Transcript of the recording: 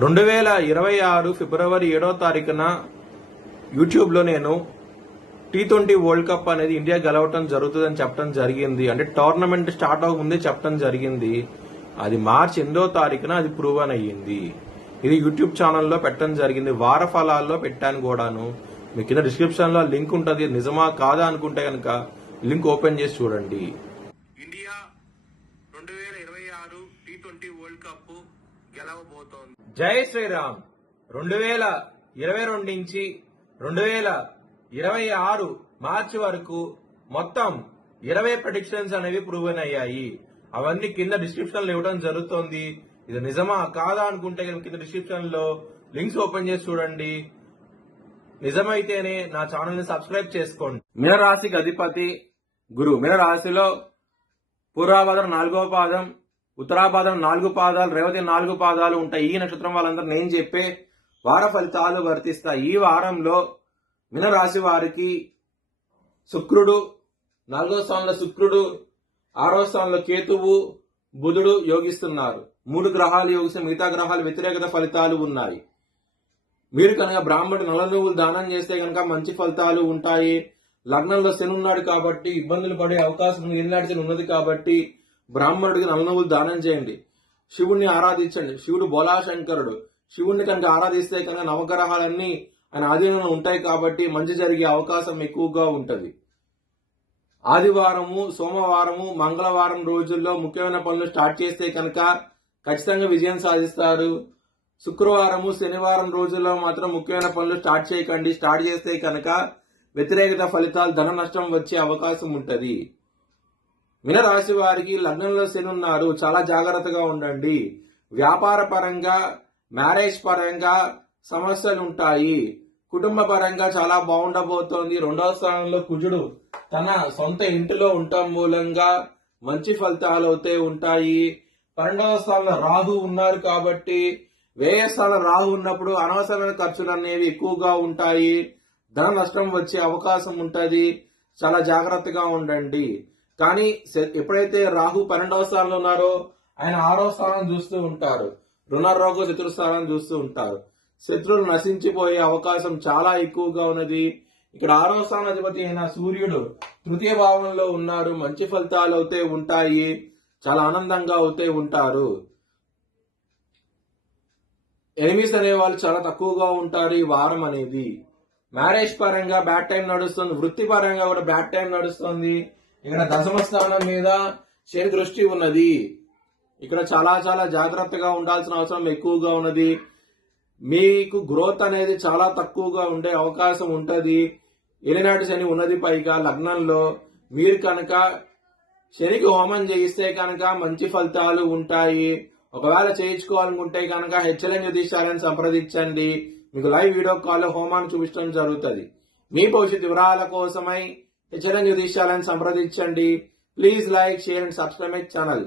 2026 ఫిబ్రవరి 7వ తారీఖున యూట్యూబ్లో నేను T20 వరల్డ్ కప్ అనేది ఇండియా గెలవటం జరుగుతుందని చెప్పడం జరిగింది. అంటే టోర్నమెంట్ స్టార్ట్ అవ్వకముందే చెప్పడం జరిగింది. అది మార్చి 8వ తారీఖున అది ప్రూవన్ అయ్యింది. ఇది యూట్యూబ్ ఛానల్లో పెట్టడం జరిగింది. వార ఫలాల్లో పెట్టాను కూడాను. మీ కింద డిస్క్రిప్షన్ లో లింక్ ఉంటుంది. నిజమా కాదా అనుకుంటే కనుక లింక్ ఓపెన్ చేసి చూడండి. ఇండియా 2026 T20 వరల్డ్ కప్ గెలవబోతోంది. జై శ్రీరామ్. 2022 నుంచి 2026 మార్చి వరకు మొత్తం 20 ప్రెడిక్షన్స్ అనేవి ప్రూవెన్ అయ్యాయి. అవన్నీ కింద డిస్క్రిప్షన్ లో ఇవ్వడం జరుగుతోంది. ఇది నిజమా కాదా అనుకుంటే కింద డిస్క్రిప్షన్ లో లింక్స్ ఓపెన్ చేసి చూడండి. నిజమైతేనే నా ఛానల్ ని సబ్స్క్రైబ్ చేసుకోండి. మీనరాశికి అధిపతి గురు. మీనరాశిలో పూర్వాభాద్రం 4వ పాదం, ఉత్తరాభాద్రం 4 పాదాలు, రేవతి 4 పాదాలు ఉంటాయి. ఈ నక్షత్రం వాళ్ళందరూ నేను చెప్పే వార ఫలితాలు వర్తిస్తాయి. ఈ వారంలో మీనరాశి వారికి శుక్రుడు 4వ స్థానంలో, శుక్రుడు 6వ స్థానంలో, కేతువు, బుధుడు యోగిస్తున్నారు. 3 గ్రహాలు యోగిస్తే మిగతా గ్రహాలు వ్యతిరేకత ఫలితాలు ఉన్నాయి. మీరు కనుక బ్రాహ్మణుడు నల్ల నువ్వులు దానం చేస్తే కనుక మంచి ఫలితాలు ఉంటాయి. లగ్నంలో శని ఉన్నాడు కాబట్టి ఇబ్బందులు పడే అవకాశం ఏలినాటి శని ఉన్నది కాబట్టి బ్రాహ్మణుడికి నల్ల నువ్వులు దానం చేయండి. శివుణ్ణి ఆరాధించండి. శివుడు బోలాశంకరుడు. శివుణ్ణి కనుక ఆరాధిస్తే కనుక నవగ్రహాలన్నీ ఆయన ఆధీనంలో ఉంటాయి కాబట్టి మంచి జరిగే అవకాశం ఎక్కువగా ఉంటది. ఆదివారము, సోమవారము, మంగళవారం రోజుల్లో ముఖ్యమైన పనులు స్టార్ట్ చేస్తే కనుక ఖచ్చితంగా విజయం సాధిస్తారు. శుక్రవారము, శనివారం రోజుల్లో మాత్రం ముఖ్యమైన పనులు స్టార్ట్ చేయకండి. స్టార్ట్ చేస్తే కనుక వ్యతిరేకత ఫలితాలు, ధన నష్టం వచ్చే అవకాశం ఉంటది. మీనరాశి వారికి లగ్నంలో శని ఉన్నారు. చాలా జాగ్రత్తగా ఉండండి. వ్యాపార పరంగా, మ్యారేజ్ పరంగా సమస్యలు ఉంటాయి. కుటుంబ పరంగా చాలా బాగుండబోతోంది. 2వ స్థానంలో కుజుడు తన సొంత ఇంటిలో ఉండటం మూలంగా మంచి ఫలితాలు అయితే ఉంటాయి. 12వ స్థానంలో రాహు ఉన్నారు కాబట్టి వ్యయ స్థానంలో రాహు ఉన్నప్పుడు అనవసరమైన ఖర్చులు అనేవి ఎక్కువగా ఉంటాయి. ధన నష్టం వచ్చే అవకాశం ఉంటది. చాలా జాగ్రత్తగా ఉండండి. కానీ ఎప్పుడైతే రాహు 12వ స్థానంలో ఉన్నారో ఆయన 6వ స్థానం చూస్తూ ఉంటారు. రుణరోగ శత్రుస్థానం చూస్తూ ఉంటారు. శత్రువులు నశించిపోయే అవకాశం చాలా ఎక్కువగా ఉన్నది. ఇక్కడ 6వ స్థానాధిపతి అయిన సూర్యుడు 3వ భావంలో ఉన్నారు. మంచి ఫలితాలు అయితే ఉంటాయి. చాలా ఆనందంగా అయితే ఉంటారు. ఎనిమీస్ అనే వాళ్ళు చాలా తక్కువగా ఉంటారు ఈ వారం అనేది. మ్యారేజ్ పరంగా బ్యాడ్ టైం నడుస్తుంది. వృత్తి పరంగా కూడా బ్యాడ్ టైం నడుస్తుంది. ఇక్కడ 10వ స్థానం మీద శని దృష్టి ఉన్నది. ఇక్కడ చాలా చాలా జాగ్రత్తగా ఉండాల్సిన అవసరం ఎక్కువగా ఉన్నది. మీకు గ్రోత్ అనేది చాలా తక్కువగా ఉండే అవకాశం ఉంటది. ఏలినాటి శని ఉన్నది. పైగా లగ్నంలో మీరు కనుక శనికి హోమం చేయిస్తే కనుక మంచి ఫలితాలు ఉంటాయి. ఒకవేళ చేయించుకోవాలనుకుంటే కనుక హెచ్ఎల్ఎన్ జ్యోతిష్యాలను సంప్రదించండి. మీకు లైవ్ వీడియో కాల్ హోమాన్ని చూపించడం జరుగుతుంది. మీ భవిష్యత్ వివరాల కోసమై హెచ్ఎల్ఎన్ జ్యోతిష్యాలను సంప్రదించండి. Please like, share and subscribe my channel.